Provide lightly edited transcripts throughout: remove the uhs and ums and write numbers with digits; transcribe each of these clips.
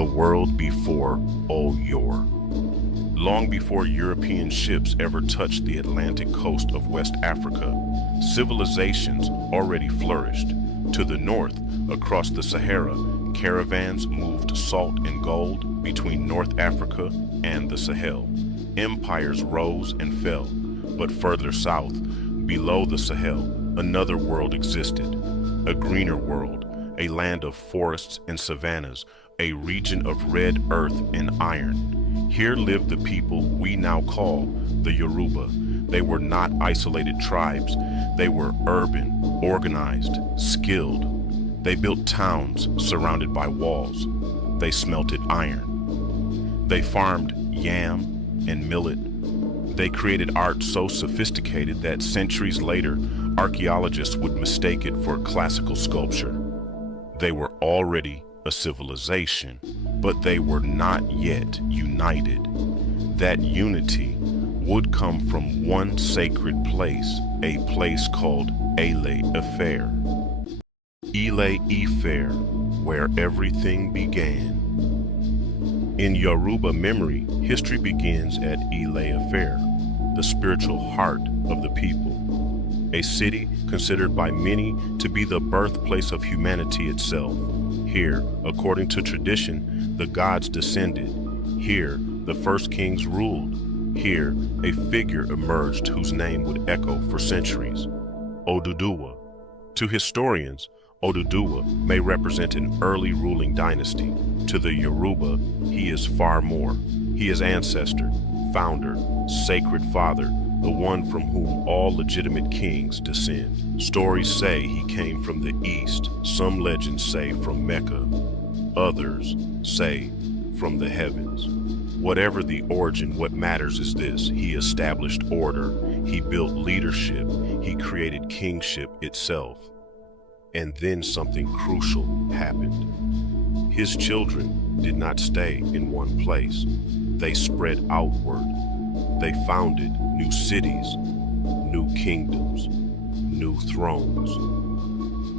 The world before Oyo. Long before European ships ever touched the Atlantic coast of West Africa, civilizations already flourished. To the north, across the Sahara, caravans moved salt and gold between North Africa and the Sahel. Empires rose and fell, but further south, below the Sahel, another world existed. A greener world, a land of forests and savannas, a region of red earth and iron. Here lived the people we now call the Yoruba. They were not isolated tribes. They were urban, organized, skilled. They built towns surrounded by walls. They smelted iron. They farmed yam and millet. They created art so sophisticated that centuries later, archaeologists would mistake it for classical sculpture. They were already a civilization, but they were not yet united. That unity would come from one sacred place, a place called Alaafin. Alaafin, where everything began. In Yoruba memory, history begins at Alaafin, the spiritual heart of the people. A city considered by many to be the birthplace of humanity itself. Here, according to tradition, the gods descended. Here, the first kings ruled. Here, a figure emerged whose name would echo for centuries. Oduduwa. To historians, Oduduwa may represent an early ruling dynasty. To the Yoruba, he is far more. He is ancestor, founder, sacred father, the one from whom all legitimate kings descend. Stories say he came from the east, some legends say from Mecca, others say from the heavens. Whatever the origin, what matters is this: he established order, he built leadership, he created kingship itself. And then something crucial happened. His children did not stay in one place. They spread outward. They founded new cities, new kingdoms, new thrones.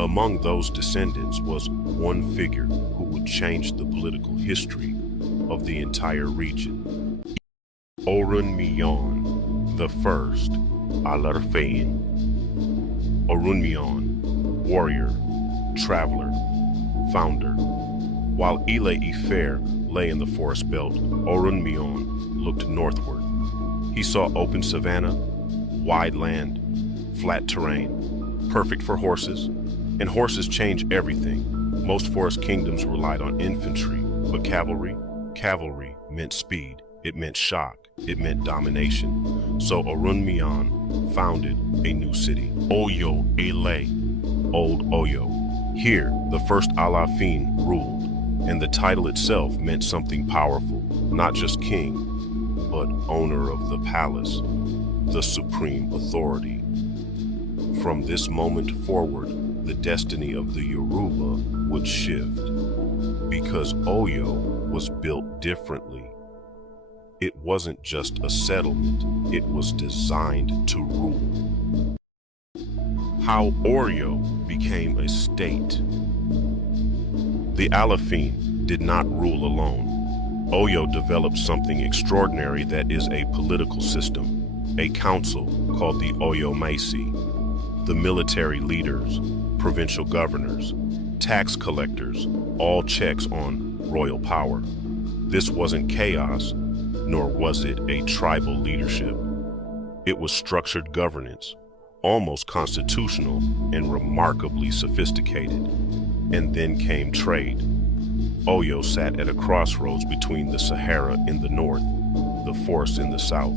Among those descendants was one figure who would change the political history of the entire region. Ọranyan the first, Alaafin. Ọranyan, warrior, traveler, founder. While Alaafin lay in the forest belt, Ọranyan looked northward. He saw open savanna, wide land, flat terrain, perfect for horses, and horses change everything. Most forest kingdoms relied on infantry, but cavalry meant speed, it meant shock, it meant domination. So Ọranyan founded a new city, Oyo Old Oyo. Here, the first Alaafin ruled, and the title itself meant something powerful, not just king, but owner of the palace, the supreme authority. From this moment forward, the destiny of the Yoruba would shift, because Oyo was built differently. It wasn't just a settlement, it was designed to rule. How Oyo became a state. The Alaafin did not rule alone. Oyo developed something extraordinary that is a political system, a council called the Oyo Maisi, the military leaders, provincial governors, tax collectors, all checks on royal power. This wasn't chaos, nor was it a tribal leadership. It was structured governance, almost constitutional and remarkably sophisticated. And then came trade. Oyo sat at a crossroads between the Sahara in the north, the forest in the south,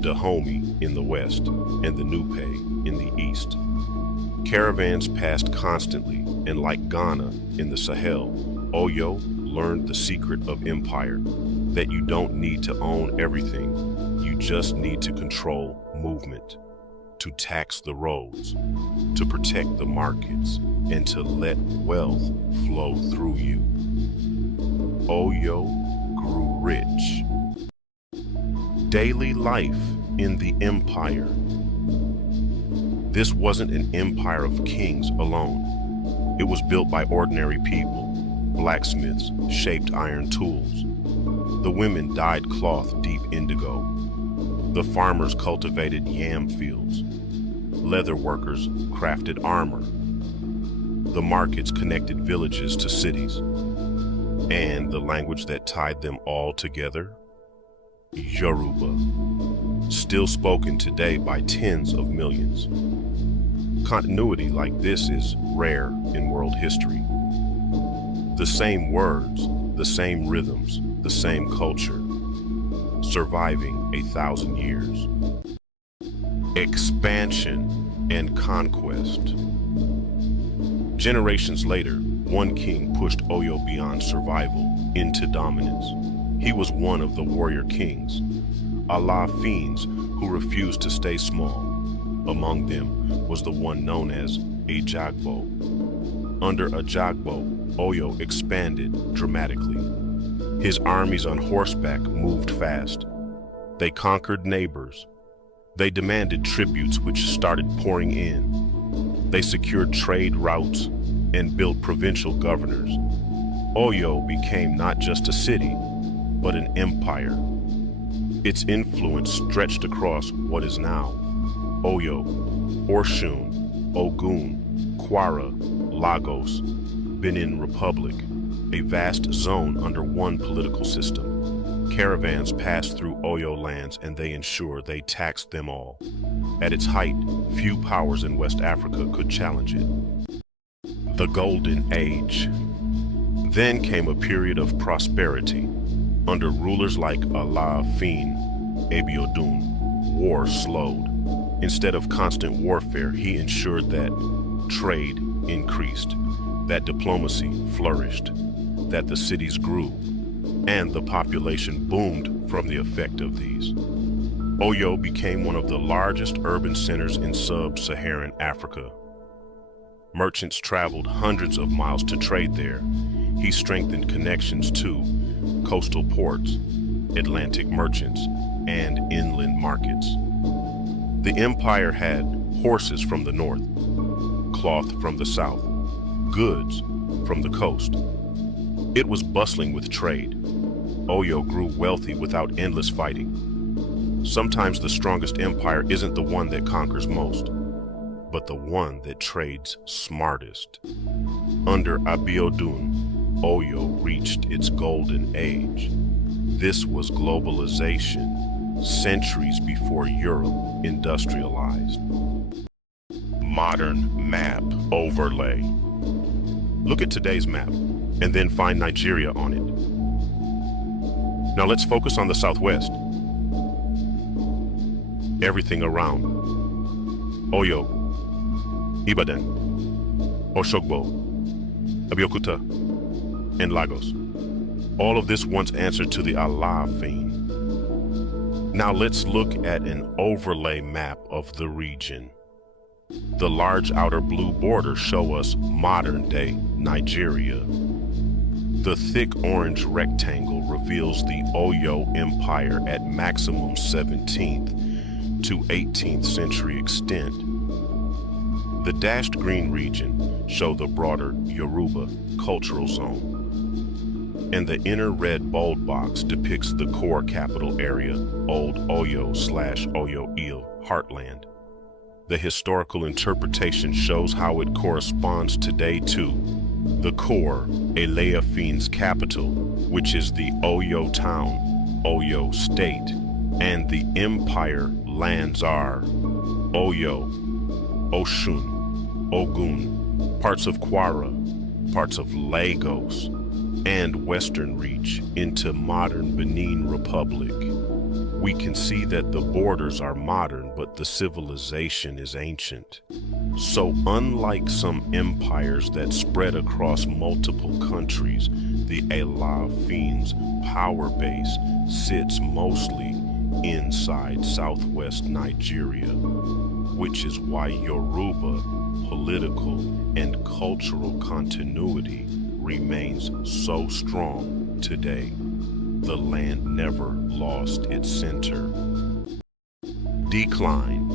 Dahomey in the west, and the Nupe in the east. Caravans passed constantly, and like Ghana in the Sahel, Oyo learned the secret of empire, that you don't need to own everything, you just need to control movement, to tax the roads, to protect the markets, and to let wealth flow through you. Oyo grew rich. Daily life in the empire. This wasn't an empire of kings alone. It was built by ordinary people, Blacksmiths shaped iron tools. The women dyed cloth deep indigo. The farmers cultivated yam fields. Leather workers crafted armor. The markets connected villages to cities. And the language that tied them all together? Yoruba, still spoken today by tens of millions. Continuity like this is rare in world history. The same words, the same rhythms, the same culture, surviving 1,000 years. Expansion and conquest. Generations later, one king pushed Oyo beyond survival into dominance. He was one of the warrior kings, Alaafins, who refused to stay small. Among them was the one known as Ajagbo. Under Ajagbo, Oyo expanded dramatically. His armies on horseback moved fast. They conquered neighbors. They demanded tributes which started pouring in. They secured trade routes and built provincial governors. Oyo became not just a city, but an empire. Its influence stretched across what is now Oyo, Osun, Ogun, Kwara, Lagos, Benin Republic, a vast zone under one political system. Caravans passed through Oyo lands and they ensured they taxed them all. At its height, few powers in West Africa could challenge it. The Golden Age. Then came a period of prosperity. Under rulers like Alaafin of Oyo, war slowed. Instead of constant warfare, he ensured that trade increased, that diplomacy flourished, that the cities grew, and the population boomed from the effect of these. Oyo became one of the largest urban centers in sub-Saharan Africa. Merchants traveled hundreds of miles to trade there. He strengthened connections to coastal ports, Atlantic merchants, and inland markets. The empire had horses from the north, cloth from the south, goods from the coast. It was bustling with trade. Oyo grew wealthy without endless fighting. Sometimes the strongest empire isn't the one that conquers most, but the one that trades smartest. Under Abiodun, Oyo reached its golden age. This was globalization, centuries before Europe industrialized. Modern map overlay. Look at today's map, and then find Nigeria on it. Now let's focus on the southwest. Everything around Oyo, Ibadan, Oshogbo, Abeokuta, and Lagos. All of this once answered to the Alaafin. Now let's look at an overlay map of the region. The large outer blue borders show us modern-day Nigeria. The thick orange rectangle reveals the Oyo Empire at maximum 17th to 18th century extent. The dashed green region show the broader Yoruba cultural zone. And the inner red bold box depicts the core capital area, Old Oyo/Oyo-Ile heartland. The historical interpretation shows how it corresponds today to the core, Alaafin's capital, which is the Oyo town, Oyo state, and the empire lands are Oyo, Osun, Ogun, parts of Kwara, parts of Lagos, and western reach into modern Benin Republic. We can see that the borders are modern, but the civilization is ancient. So unlike some empires that spread across multiple countries, the Alaafins' power base sits mostly inside southwest Nigeria, which is why Yoruba political and cultural continuity remains so strong today. The land never lost its center. Decline,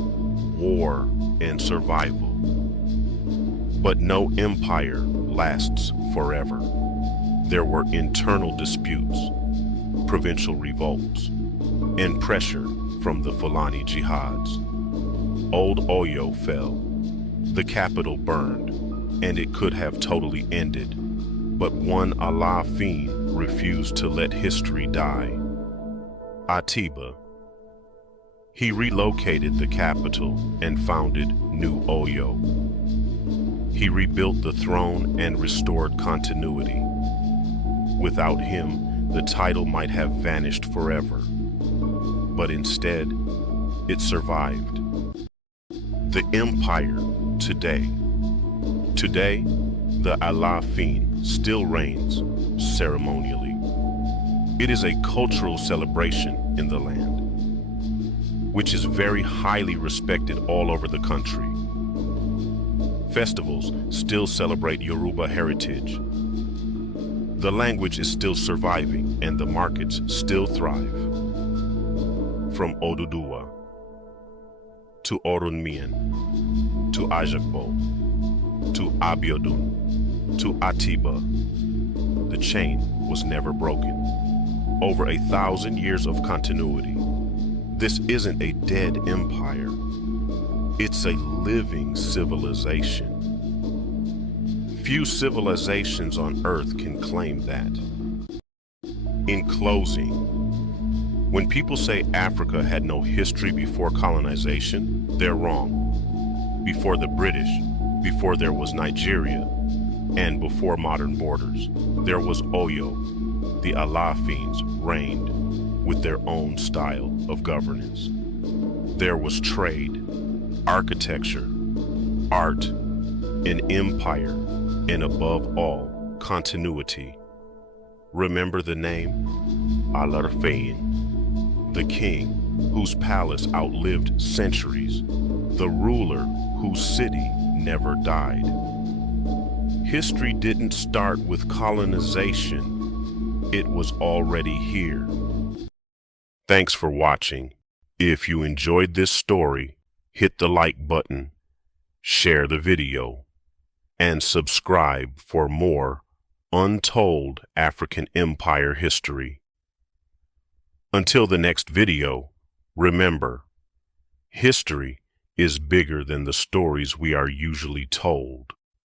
war, and survival. But no empire lasts forever. there were internal disputes, provincial revolts, and pressure from the Fulani jihads. Old Oyo fell, the capital burned, and it could have totally ended, but one Alaafin refused to let history die. Atiba. He relocated the capital and founded New Oyo. He rebuilt the throne and restored continuity. Without him, the title might have vanished forever. But instead, it survived. The empire today. Today, the Alaafin still reigns ceremonially. It is a cultural celebration in the land, which is very highly respected all over the country. Festivals still celebrate Yoruba heritage. The language is still surviving and the markets still thrive. From Oduduwa to Ọranyan to Ajagbo to Abiodun to Atiba, the chain was never broken. Over 1,000 years of continuity. This isn't a dead empire. It's a living civilization. Few civilizations on Earth can claim that. In closing, when people say Africa had no history before colonization, they're wrong. Before the British, before there was Nigeria, and before modern borders, there was Oyo. The Alaafins reigned with their own style of governance. There was trade, architecture, art, an empire, and above all, continuity. Remember the name? Alaafin, the king whose palace outlived centuries, the ruler whose city never died. History didn't start with colonization. It was already here. Thanks for watching. If you enjoyed this story, hit the like button, share the video, and subscribe for more untold African empire history. Until the next video, remember, history is bigger than the stories we are usually told.